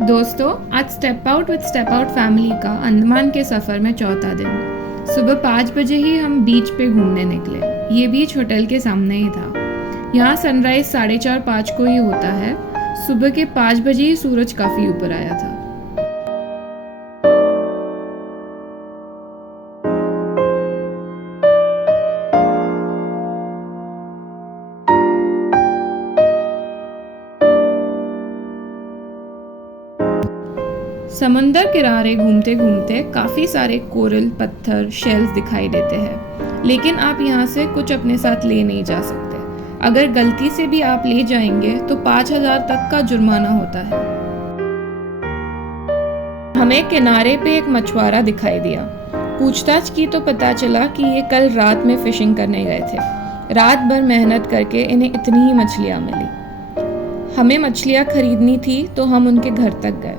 दोस्तों, आज step out with step out family का अंडमान के सफ़र में चौथा दिन। सुबह 5 बजे ही हम बीच पे घूमने निकले। ये बीच होटल के सामने ही था। यहाँ सनराइज 4:30-5 को ही होता है। सुबह के 5 बजे ही सूरज काफ़ी ऊपर आया था। समुंदर किनारे घूमते घूमते काफ़ी सारे कोरल, पत्थर, शेल्स दिखाई देते हैं, लेकिन आप यहाँ से कुछ अपने साथ ले नहीं जा सकते। अगर गलती से भी आप ले जाएंगे तो 5,000 तक का जुर्माना होता है। हमें किनारे पे एक मछुआरा दिखाई दिया। पूछताछ की तो पता चला कि ये कल रात में फिशिंग करने गए थे। रात भर मेहनत करके इन्हें इतनी ही मछलियाँ मिली। हमें मछलियाँ खरीदनी थी तो हम उनके घर तक गए।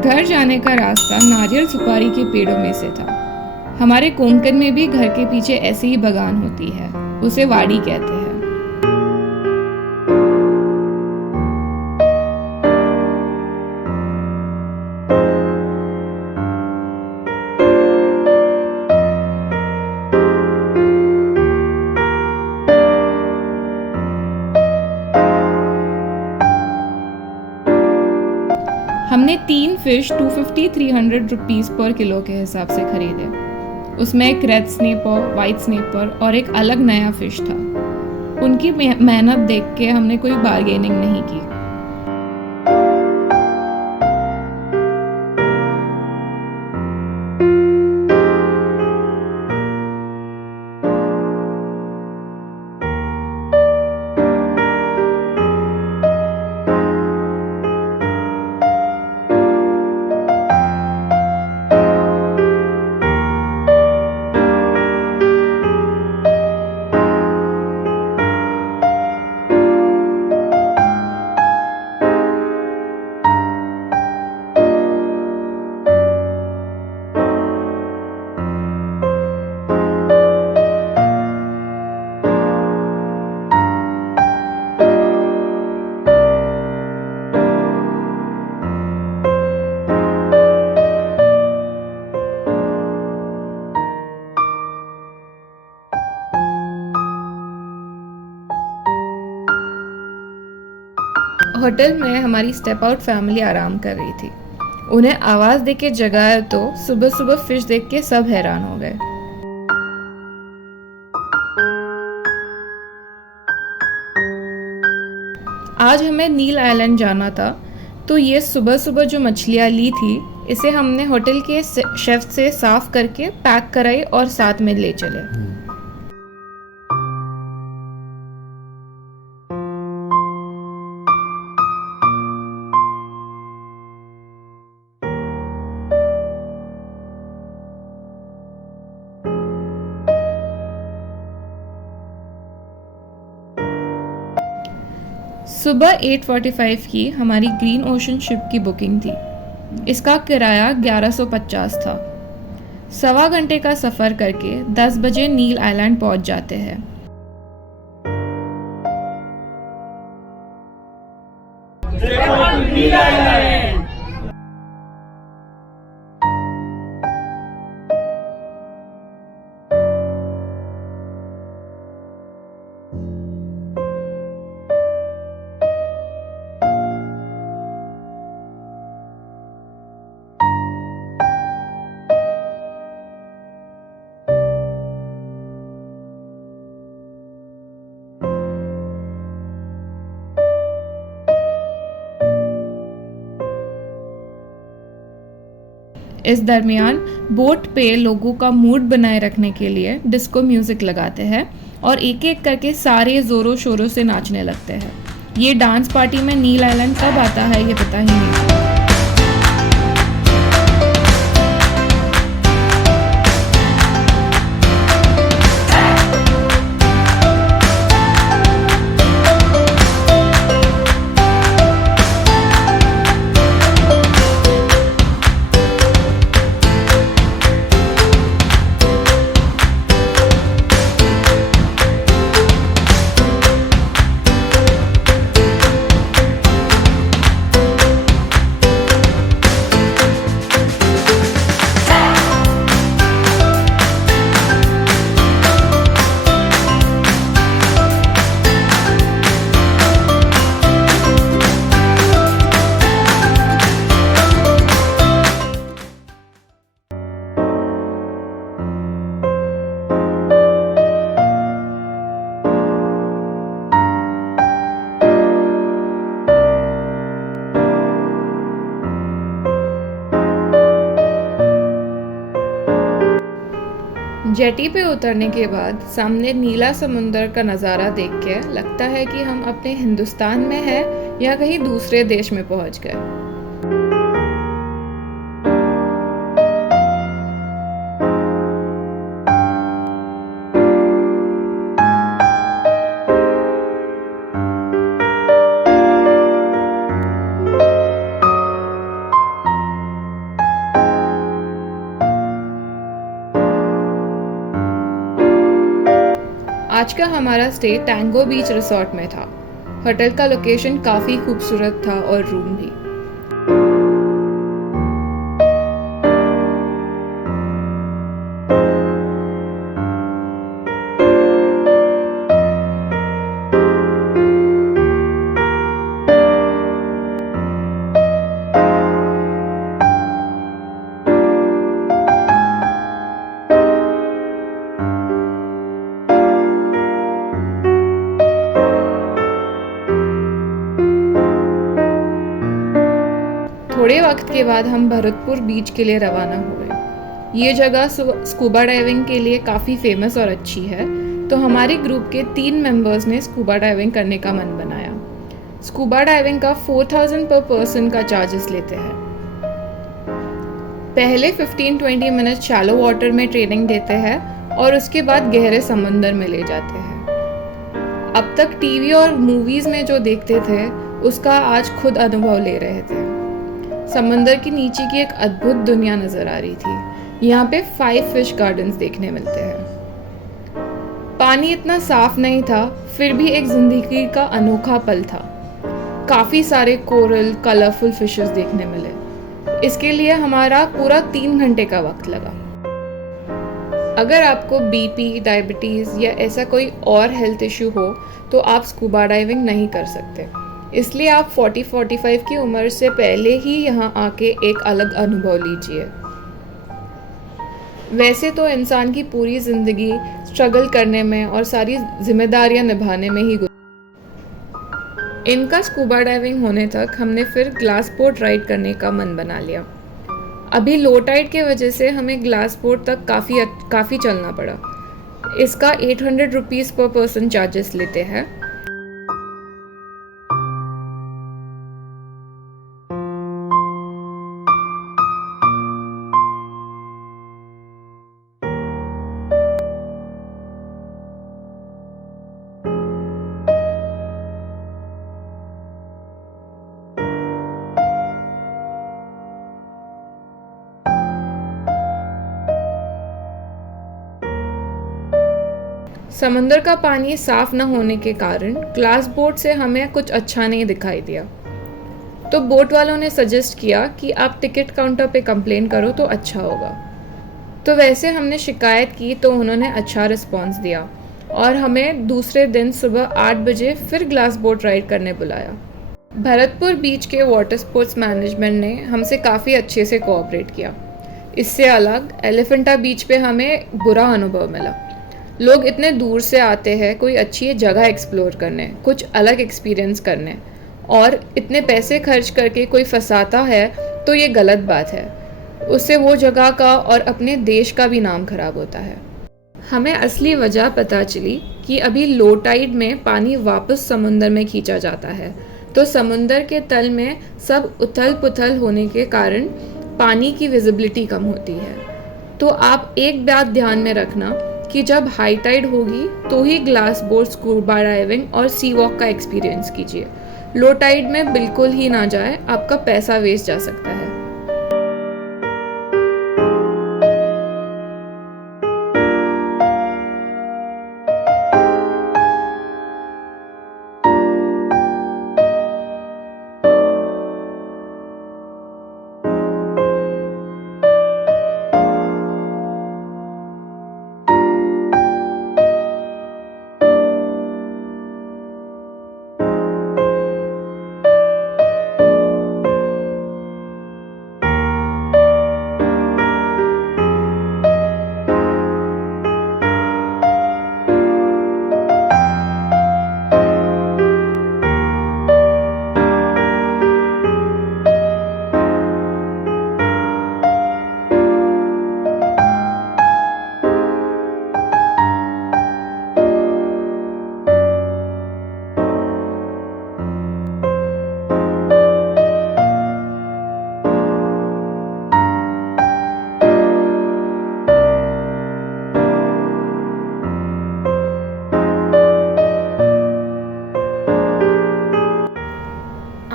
घर जाने का रास्ता नारियल सुपारी के पेड़ों में से था। हमारे कोंकण में भी घर के पीछे ऐसी ही बागान होती है। उसे वाड़ी कहते हैं। हमने 3 फिश 250-300 रुपीज़ पर किलो के हिसाब से खरीदे। उसमें एक रेड स्नेपर, वाइट स्नेपर और एक अलग नया फिश था। उनकी मेहनत देख के हमने कोई बार्गेनिंग नहीं की। होटल में हमारी स्टेप आउट फैमिली आराम कर रही थी। उन्हें आवाज़ देके जगाया तो सुबह सुबह फिश देख के सब हैरान हो गए। आज हमें नील आइलैंड जाना था, तो ये सुबह सुबह जो मछलियाँ ली थी, इसे हमने होटल के शेफ से साफ करके पैक कराई और साथ में ले चले। सुबह 8:45 की हमारी ग्रीन ओशन शिप की बुकिंग थी। इसका किराया 1150 था। सवा घंटे का सफ़र करके 10 बजे नील आइलैंड पहुंच जाते हैं। इस दरमियान बोट पे लोगों का मूड बनाए रखने के लिए डिस्को म्यूज़िक लगाते हैं और एक एक करके सारे ज़ोरों शोरों से नाचने लगते हैं। ये डांस पार्टी में नील आइलैंड कब आता है ये पता ही नहीं। जेटी पे उतरने के बाद सामने नीला समुंदर का नज़ारा देख के लगता है कि हम अपने हिंदुस्तान में हैं या कहीं दूसरे देश में पहुंच गए। आज का हमारा स्टे टैंगो बीच रिसोर्ट में था। होटल का लोकेशन काफ़ी खूबसूरत था और रूम भी। थोड़े वक्त के बाद हम भरतपुर बीच के लिए रवाना हुए। ये जगह स्कूबा डाइविंग के लिए काफ़ी फेमस और अच्छी है, तो हमारे ग्रुप के 3 मेंबर्स ने स्कूबा डाइविंग करने का मन बनाया। स्कूबा डाइविंग का 4000 पर पर्सन का चार्जेस लेते हैं। पहले 15-20 मिनट शैलो वाटर में ट्रेनिंग देते हैं और उसके बाद गहरे समंदर में ले जाते हैं। अब तक टीवी और मूवीज़ में जो देखते थे उसका आज खुद अनुभव ले रहे थे। समंदर के नीचे की एक अद्भुत दुनिया नजर आ रही थी। यहाँ पे 5 फिश गार्डन्स देखने मिलते हैं। पानी इतना साफ नहीं था, फिर भी एक जिंदगी का अनोखा पल था। काफ़ी सारे कोरल कलरफुल फिशेस देखने मिले। इसके लिए हमारा पूरा 3 घंटे का वक्त लगा। अगर आपको बीपी, डायबिटीज़ या ऐसा कोई और हेल्थ इशू हो तो आप स्कूबा डाइविंग नहीं कर सकते। इसलिए आप 40-45 की उम्र से पहले ही यहाँ आके एक अलग अनुभव लीजिए। वैसे तो इंसान की पूरी ज़िंदगी स्ट्रगल करने में और सारी जिम्मेदारियाँ निभाने में ही इनका स्कूबा डाइविंग होने तक हमने फिर ग्लास बोट राइड करने का मन बना लिया। अभी लो टाइड के वजह से हमें ग्लास बोट तक काफ़ी चलना पड़ा। इसका 800 रुपीज़ पर पर्सन चार्जेस लेते हैं। समंदर का पानी साफ न होने के कारण ग्लास बोट से हमें कुछ अच्छा नहीं दिखाई दिया, तो बोट वालों ने सजेस्ट किया कि आप टिकट काउंटर पे कंप्लेन करो तो अच्छा होगा। तो वैसे हमने शिकायत की तो उन्होंने अच्छा रिस्पॉन्स दिया और हमें दूसरे दिन सुबह 8 बजे फिर ग्लास बोट राइड करने बुलाया। भरतपुर बीच के वाटर स्पोर्ट्स मैनेजमेंट ने हमसे काफ़ी अच्छे से कोऑपरेट किया। इससे अलग एलिफेंटा बीच पे हमें बुरा अनुभव मिला। लोग इतने दूर से आते हैं कोई अच्छी जगह एक्सप्लोर करने, कुछ अलग एक्सपीरियंस करने, और इतने पैसे खर्च करके कोई फंसाता है तो ये गलत बात है। उससे वो जगह का और अपने देश का भी नाम खराब होता है। हमें असली वजह पता चली कि अभी लो टाइड में पानी वापस समुंदर में खींचा जाता है, तो समुंदर के तल में सब उथल पुथल होने के कारण पानी की विजिबिलिटी कम होती है। तो आप एक बात ध्यान में रखना कि जब हाई टाइड होगी तो ही ग्लास बोट, स्कूबा डाइविंग और सी वॉक का एक्सपीरियंस कीजिए। लो टाइड में बिल्कुल ही ना जाए, आपका पैसा वेस्ट जा सकता है।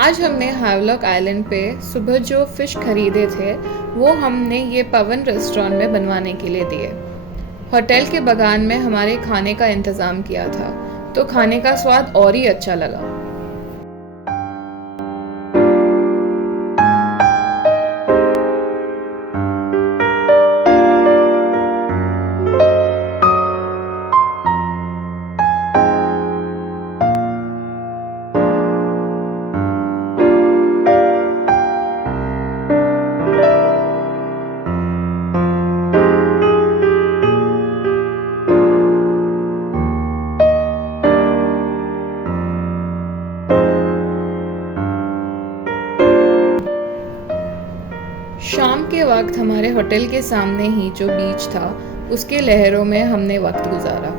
आज हमने हावलॉक आइलैंड पे सुबह जो फ़िश खरीदे थे वो हमने ये पवन रेस्टोरेंट में बनवाने के लिए दिए। होटल के बगान में हमारे खाने का इंतज़ाम किया था, तो खाने का स्वाद और ही अच्छा लगा। शाम के वक्त हमारे होटल के सामने ही जो बीच था उसके लहरों में हमने वक्त गुजारा।